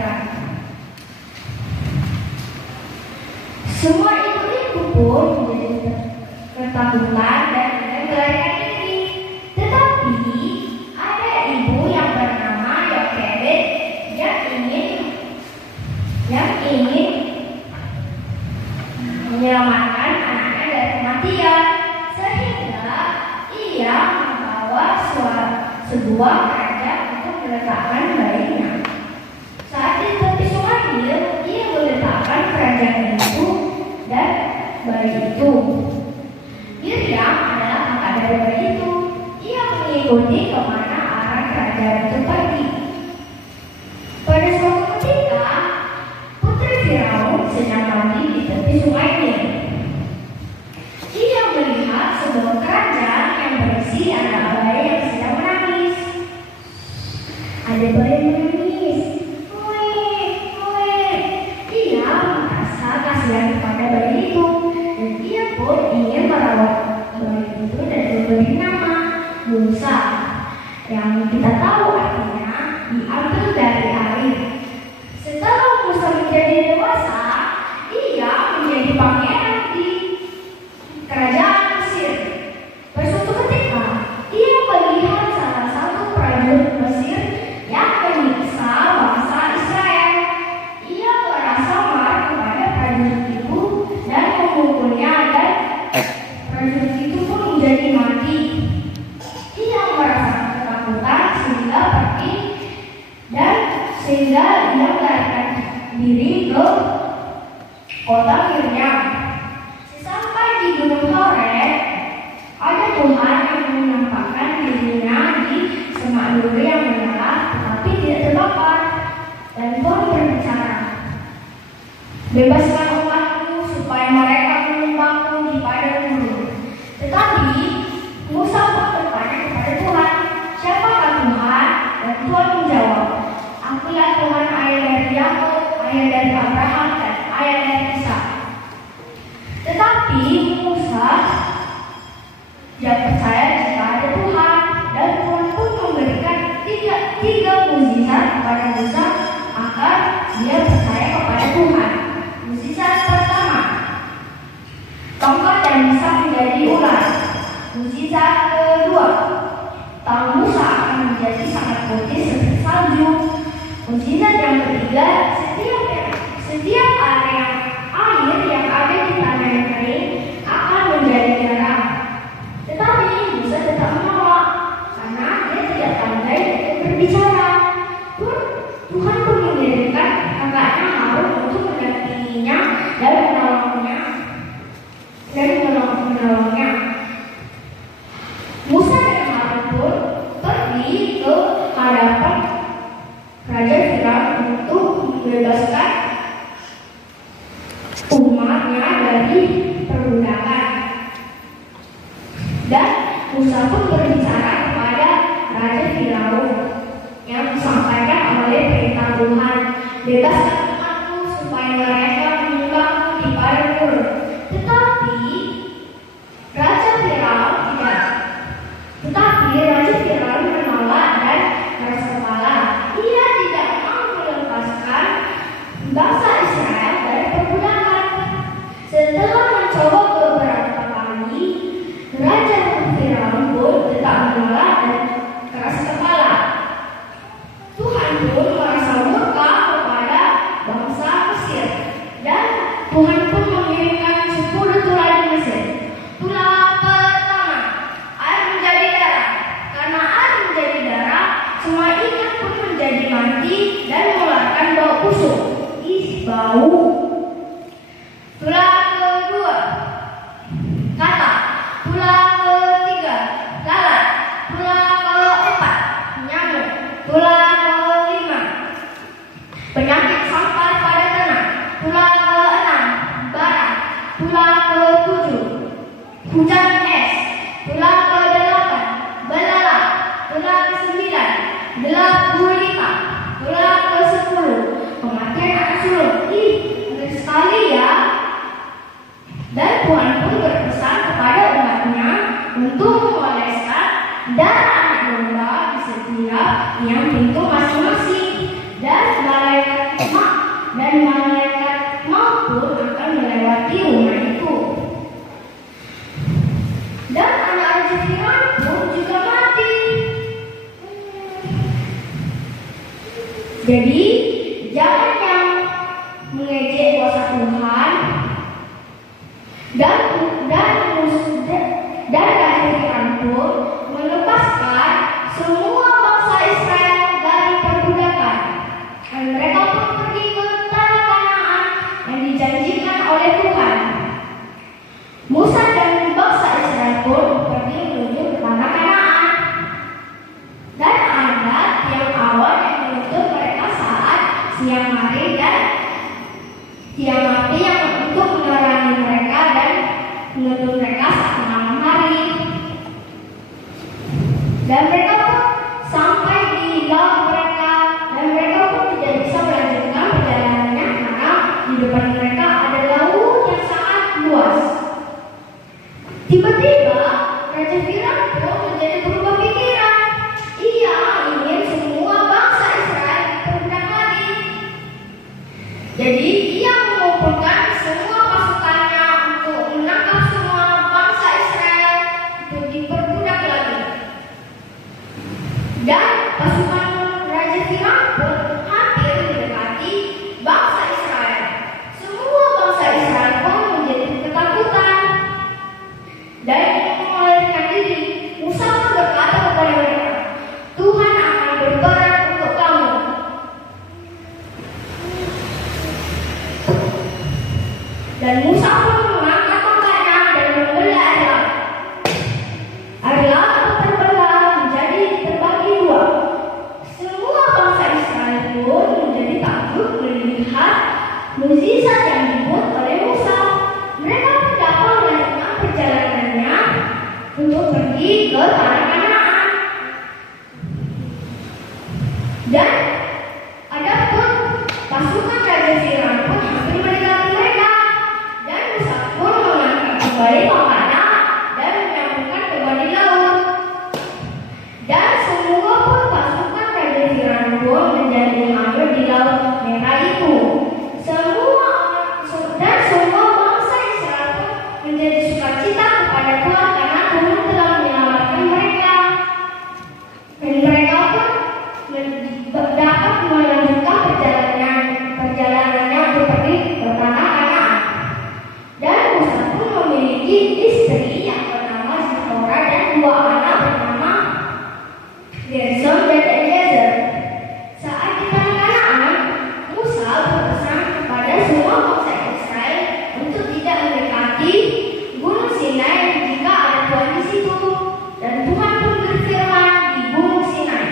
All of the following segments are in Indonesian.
bergerak. Semua ibu-ibu pun menjadi ketakutan dan melarikan diri. Tetapi ada ibu yang bernama Yokebed yang ingin menyelamatkan anaknya dari kematian, sehingga ia membawa sebuah kerajaan untuk meletakkan bayinya. Saat di tepi sungai Nil, ia meletakkan kerajaan itu dan bayi itu. Miriam adalah kakak dari bayi itu. Ia mengikuti kemana arah kerajaan itu pergi. Pada suatu ketika, putri Firaun sedang mandi di tepi sungai Nil. Ia melihat sebuah kerajaan yang berisi anak bayi yang sedang menangis. Ada bayi menangis. Ia merasa kasihan kepada bayi itu, dan ia pun ingin merawat bayi itu dan memberi nama Musa, yang kita tahu artinya diambil dari air. Setelah Musa menjadi dewasa, ia menjadi pangeran di kerajaan Mesir. Pada suatu ketika, ia melihat salah satu prajurit Mesir yang menyiksa bangsa Israel. Ia merasa marah kepada prajurit itu dan memukulnya, dan prajurit itu pun menjadi mati. Ia merasa ketakutan sehingga ia melarikan diri ke kota Miriam. Sesampai di Gunung Horeb, ada Tuhan yang menampakkan dirinya di semak duri yang menyala tetapi tidak terbakar, dan Tuhan berbicara, "Bebaskan umatku supaya mereka menyembahku di padang gurun." Tetapi Musa pun bertanya kepada Tuhan, "Siapakah Tuhan?" Dan Tuhan menjawab, "Akulah Tuhan, ayah dari Yakub, ayah dari Abraham, dan ayah dari Ishak." Tetapi Musa tidak percaya jika ada Tuhan, dan Tuhan pun memberikan tiga mukjizat kepada Musa agar dia percaya kepada Tuhan. Mukjizat pertama, tongkat dan bisa menjadi ular. Mukjizat kedua, tangan Musa akan menjadi sangat putih seperti salju. Mukjizat yang ketiga, setiap area air yang ada di tanah yang kering akan menjadi garam. Tetapi Musa tetap menolak karena dia tidak pandai berbicara. Tuhan pun mengirimkan kakaknya Harun untuk mendampinginya dan menolongnya. Musa dan Harun pun pergi ke hadapan Raja Firaun untuk membebaskan umatnya dari perbudakan. Dan Musa pun berbicara kepada Raja Firaun yang disampaikan oleh perintah Tuhan, "Bebaskan umatku supaya mereka menyembahku di padang gurun." Tetapi Raja Firaun menolak dan keras kepala. Ia tidak mau melepaskan bangsa Israel dari perbudakan. Setelah mencoba beberapa kali, Raja Firaun pun tetap menolak dan keras kepala. Tuhan pun merasa murka kepada bangsa Mesir, dan Tuhan pun mengirimkan 10 tulah di Mesir. Tulah pertama, air menjadi darah. Karena air menjadi darah, semua ikan pun menjadi mati dan mengeluarkan bau busuk. Bau. Tulah kedua, kata. Tulah ketiga, lalat. Tulah keempat, nyamuk. Tulah kelima, penyakit sampar pada tanah. Tulah keenam, bara. Tulah ketujuh, hujan es. Tulah kedelapan, belalang. Tulah ke-9, gelap gulita. Tulah ke-10, kematian anak sulung. Ngeri sekali ya. Dan Tuhan pun berpesan kepada umatnya untuk mengoleskan darah anak domba di setiap tiang pintu masing-masing. Dan malaikat dan malaikat maut pun akan melewati rumah itu. Dan anak Raja Firaun pun juga mati. Jadi jangan yang mengejek kuasa Tuhan dan Raja Firaun pun melepaskan semua bangsa Israel dari perbudakan. Dan mereka pun pergi ke tanah Kanaan yang dijanjikan oleh Tuhan. Musa dan bangsa Israel pun pergi menuju ke tanah Kanaan. Dan ada tiang awan yang menutup mereka saat siang hari dan tiang api yang untuk menerangi mereka dan menutup mereka saat malam hari. Dan mereka pun sampai di laut mereka, dan mereka pun tidak bisa melanjutkan perjalanannya karena di depan mereka ada laut yang sangat luas. Tiba-tiba Raja Firaun pun menjadi berubah pikiran. Ia ingin semua bangsa Israel diperbudak lagi. Jadi ia mengumpulkan semua pasukannya untuk menangkap semua bangsa Israel untuk diperbudak lagi. Dan pasukan Raja Firaun pun hampir mendekati bangsa Israel. Semua bangsa Israel pun menjadi ketakutan dan melarikan diri. Musa pun berkata kepada mereka, Tuhan akan berperang untuk kamu. Dan Musa pun mengangkat tongkatnya dan membelah air laut. Air laut terbelah menjadi terbagi dua. Semua bangsa Israel pun menjadi takut melihat mukjizat yang dibuat oleh Musa. Mereka pun dapat melanjutkan perjalanannya untuk pergi ke tanah Kanaan. Dan adapun pasukan Raja Firaun pun hampir mendekati mereka. Dan Musa pun mengangkat kembali tongkatnya dan menyambungkan kembali laut. Dan semua pun pasukan Raja Firaun pun menjadi hampir di laut merah itu. Semua bangsa Israel pun menjadi sukacita kepada Tuhan karena Tuhan telah menyelamatkan mereka. Dan mereka pun dapat melanjutkan perjalanannya untuk pergi ke tanah Kanaan. Dan Musa pun memiliki istri yang bernama Zipora dan dua anak bernama Gersom dan Eliezer. Saat di tanah Kanaan, Musa berpesan kepada semua bangsa Israel untuk tidak mendekati Gunung Sinai jika ada Tuhan di situ. Dan Tuhan pun berfirman di Gunung Sinai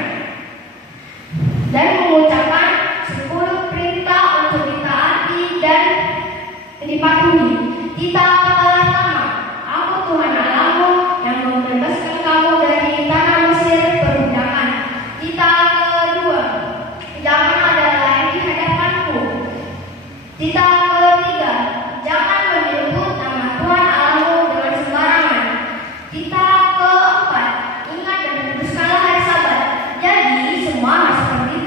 dan mengucapkan 10 perintah untuk ditaati dan dipatuhi. Kita katalah pertama, Aku Tuhan Allahmu yang membebaskan kamu dari tanah Mesir perbudakan. Kita kedua, jangan ada lain di hadapanku. Kita ketiga, jangan menyebut nama Tuhan Allahmu dengan sembarangan. Kita keempat, ingat dan kuduskanlah hari Sabat. Jadi semua harus pergi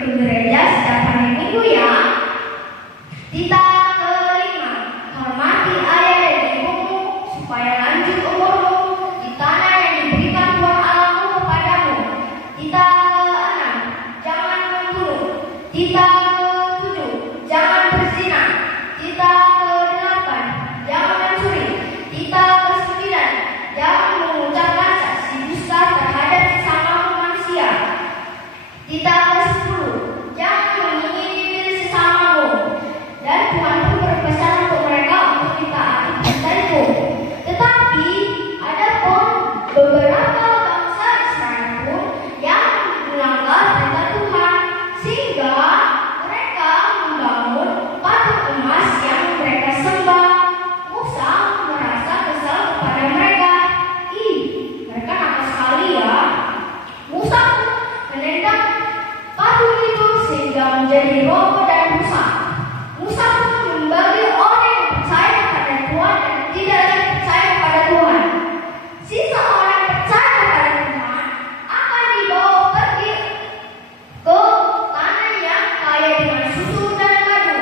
ke gereja setiap hari Minggu ya. Kita kelima, hormati ayah dan ibumu supaya lanjut umurmu di tanah yang diberikan Tuhan Allahmu kepadamu. Kita keenam, jangan membunuh. Kita ketujuh, jangan berzina. Kita kedelapan, jangan mencuri. Kita kesembilan, jangan mengucapkan saksi dusta terhadap sesama manusia. Kita ke-10, jangan mengingini sesamamu. Dan Tuhan pun berpesan untuk mereka untuk ditaati perintah itu. Tetapi ada pun beberapa bangsa Israel pun yang melanggar perintah Tuhan, sehingga mereka membangun patung emas yang mereka sembah. Musa merasa kesal kepada mereka. Mereka nakal sekali ya. Musa pun menendang patung itu sehingga menjadi roboh dan rusak. Musa pun membagi orang yang percaya kepada Tuhan dan tidak lagi percaya kepada Tuhan. Sisa orang yang percaya kepada Tuhan akan dibawa pergi ke tanah yang kaya dengan susu dan madu.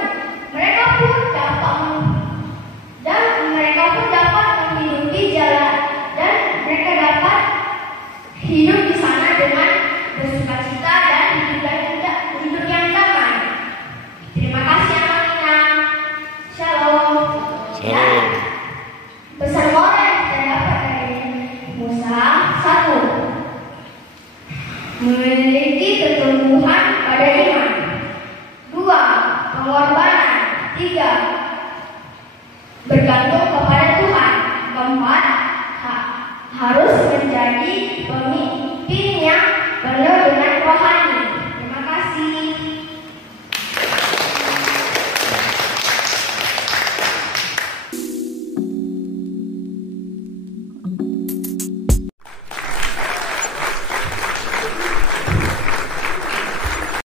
ketiga,